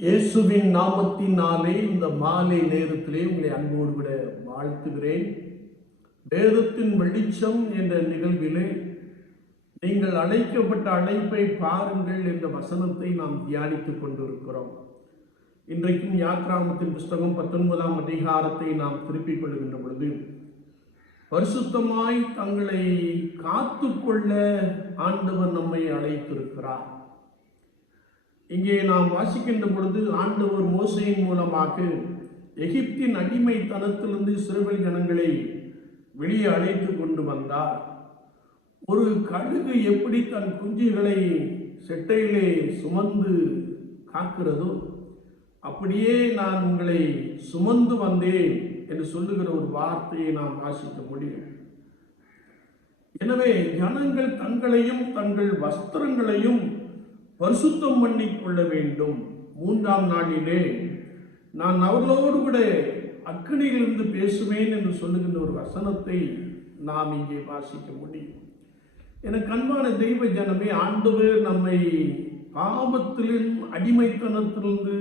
இயேசுவின் நாமத்தினாலே இந்த மாலை நேரத்திலே உங்களை அன்போடு விட வாழ்த்துகிறேன். வேதத்தின் வெளிச்சம் என்ற நிகழ்விலே நீங்கள் அழைக்கப்பட்ட அழைப்பை பாருங்கள் என்ற வசனத்தை நாம் தியானித்துக் கொண்டிருக்கிறோம். இன்றைக்கும் யாத்ராமத்தின் புஸ்தகம் பத்தொன்பதாம் அதிகாரத்தை நாம் திருப்பிக் கொள்கின்ற பொழுது பரிசுத்தமாய் தங்களை காத்துக்கொள்ள ஆண்டவர் நம்மை அழைத்திருக்கிறார். இங்கே நாம் வாசிக்கின்ற பொழுது ஆண்டவர் மோசையின் மூலமாக எகிப்தின் அடிமைத்தனத்திலிருந்து சிறுவல் ஜனங்களை வெளியே அழைத்து கொண்டு வந்தார். ஒரு கழுகு எப்படி தன் குஞ்சுகளை செட்டையிலே சுமந்து காக்கிறதோ அப்படியே நான் உங்களை சுமந்து வந்தேன் என்று சொல்லுகிற ஒரு வார்த்தையை நாம் வாசிக்க முடியும். எனவே ஜனங்கள் தங்களையும் தங்கள் வஸ்திரங்களையும் பரிசுத்தம் பண்ணி கொள்ள வேண்டும். மூன்றாம் நாளிலே நான் அவர்களோடு கூட அக்கனியிலிருந்து பேசுவேன் என்று சொல்லுகின்ற ஒரு வசனத்தை நாம் இங்கே வாசிக்க முடியும். எனக்கு அன்பான தெய்வ ஜனமே ஆண்டவர் நம்மை பாவத்திலும் அடிமைத்தனத்திலிருந்து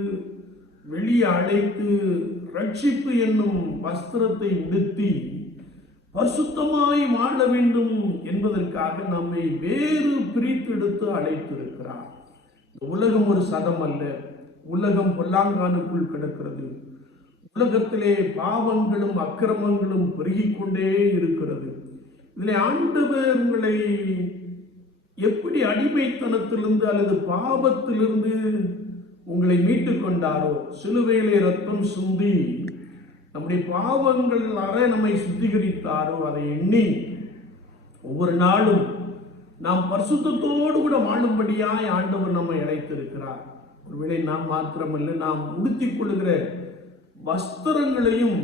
வெளியே அழைத்து ரட்சிப்பு என்னும் வஸ்திரத்தை உடுத்தி பரிசுத்தமாய் வாழ வேண்டும் என்பதற்காக நம்மை வேறு பிரித்தெடுத்து அழைத்திருக்கிறார். உலகம் ஒரு சதம் அல்ல. உலகம் பொல்லாங்கானுக்குள் கிடக்கிறது. உலகத்திலே பாவங்களும் அக்கிரமங்களும் பெருகிக்கொண்டே இருக்கிறது. இதில் ஆண்டவர் உங்களை எப்படி அடிமைத்தனத்திலிருந்து அல்லது பாவத்திலிருந்து உங்களை மீட்டு கொண்டாரோ சிலுவையிலே ரத்தம் சுந்தி நம்முடைய பாவங்கள் அற நம்மை சுத்திகரித்தாரோ அதை எண்ணி ஒவ்வொரு நாளும் நாம் பரிசுத்தோடு கூட வாழும்படியாய் ஆண்டவர் நம்மை இணைத்திருக்கிறார் ஒருவேளை நாம் மாத்திரமல்ல நாம் உடுத்திக் கொள்கிற வஸ்திரங்களையும்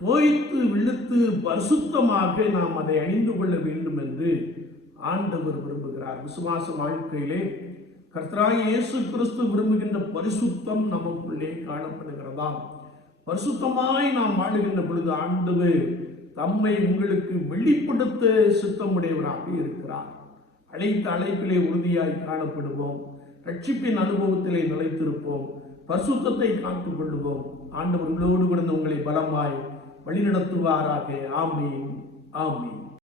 தோய்த்து விழுத்து பரிசுத்தமாக நாம் அதை அணிந்து கொள்ள வேண்டும் என்று ஆண்டவர் விரும்புகிறார். விசுவாச வாழ்க்கையிலே கர்த்தராய் இயேசு கிறிஸ்து விரும்புகின்ற பரிசுத்தம் நமக்குள்ளே காணப்படுகிறதாம். பரிசுத்தமாய் நாம் வாழுகின்ற பொழுது ஆண்டவர் தம்மை உங்களுக்கு வெளிப்படுத்த சுத்தமுடையவராக இருக்கிறார். அழைத்த அழைப்பிலே உறுதியாய் காணப்படுவோம். ரட்சிப்பின் அனுபவத்திலே நிலைத்திருப்போம். பசுத்தத்தை காத்துக் கொள்ளுவோம் ஆண்டவர் உங்களோடு கிடந்த உங்களை பலமாய் வழிநடத்துவாராக. ஆமீன். ஆமீன்.